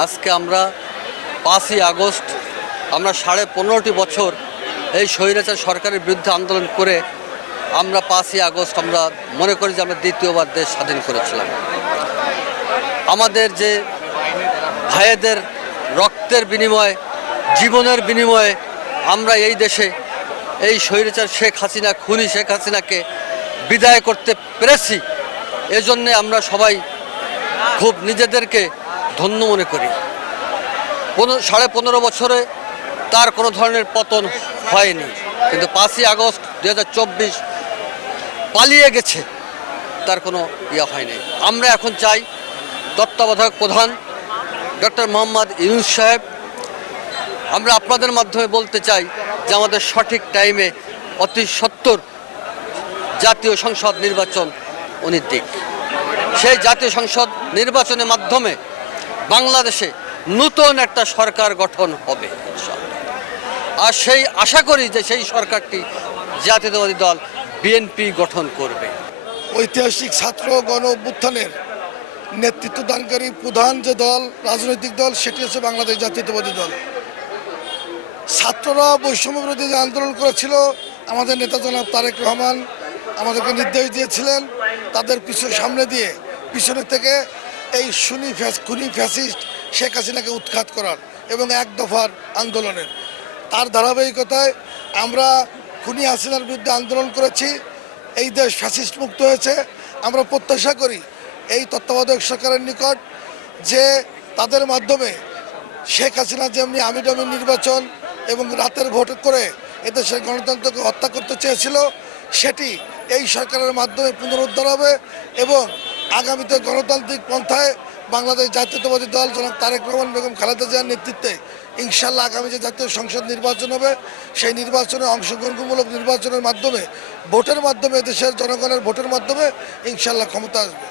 আজকে আমরা 5ই আগস্ট আমরা 15.5 বছর এই স্বৈরাচার সরকারের বিরুদ্ধে আন্দোলন করে আমরা 5ই আগস্ট আমরা মনে করি যে আমরা দ্বিতীয়বার দেশ স্বাধীন করেছিলাম। আমাদের যে ভাইদের রক্তের বিনিময়ে, জীবনের বিনিময়ে আমরা এই দেশে এই স্বৈরাচার শেখ হাসিনা, খুনি শেখ হাসিনাকে বিদায় করতে পেরেছি। এজন্যে আমরা সবাই খুব নিজেদেরকে ধন্য মনে করি। 15.5 বছরে তার কোনো ধরনের পতন হয়নি, কিন্তু 5ই আগস্ট 2024 পালিয়ে গেছে, তার কোনো হয়নি। আমরা এখন চাই তত্ত্বাবধায়ক প্রধান ডক্টর মোহাম্মদ ইউনূস সাহেব, আমরা আপনাদের মাধ্যমে বলতে চাই যে আমাদের সঠিক টাইমে অতি সত্বর জাতীয় সংসদ নির্বাচন উনি দিক। সেই জাতীয় সংসদ নির্বাচনের মাধ্যমে বাংলাদেশে নতুন একটা সরকার গঠন হবে, আর সেই আশা করি যে সেই সরকারটি জাতীয়তাবাদী দল বিএনপি গঠন করবে। ঐতিহাসিক ছাত্র গণ অভ্যুত্থানের নেতৃত্ব দানকারী প্রধান যে দল, রাজনৈতিক দল, সেটি হচ্ছে বাংলাদেশ জাতীয়তাবাদী দল। ছাত্ররা বৈষম্য বিরোধী যে আন্দোলন করেছিল, আমাদের নেতা জনাব তারেক রহমান আমাদেরকে নির্দেশ দিয়েছিলেন তাদের সামনে দিয়ে পিছনে থেকে এই খুনি ফ্যাসিস্ট শেখ হাসিনাকে উৎখাত করার এবং এক দফার আন্দোলনের। তার ধারাবাহিকতায় আমরা খুনি হাসিনার বিরুদ্ধে আন্দোলন করেছি, এই দেশ ফ্যাসিস্ট মুক্ত হয়েছে। আমরা প্রত্যাশা করি এই তত্ত্বাবধায়ক সরকারের নিকট যে তাদের মাধ্যমে শেখ হাসিনা যেমনি আমিডামি নির্বাচন এবং রাতের ভোট করে এদেশের গণতন্ত্রকে হত্যা করতে চেয়েছিল, সেটি এই সরকারের মাধ্যমে পুনরুদ্ধার হবে এবং আগামীতে গণতান্ত্রিক পন্থায় বাংলাদেশ জাতীয়তাবাদী দল জনাব তারেক রহমান বেগম খালেদা জিয়ার নেতৃত্বে ইনশাল্লাহ আগামী যে জাতীয় সংসদ নির্বাচন হবে, সেই নির্বাচনে অংশগ্রহণমূলক নির্বাচনের মাধ্যমে, ভোটের মাধ্যমে, দেশের জনগণের ভোটের মাধ্যমে ইনশাল্লাহ ক্ষমতা আসবে।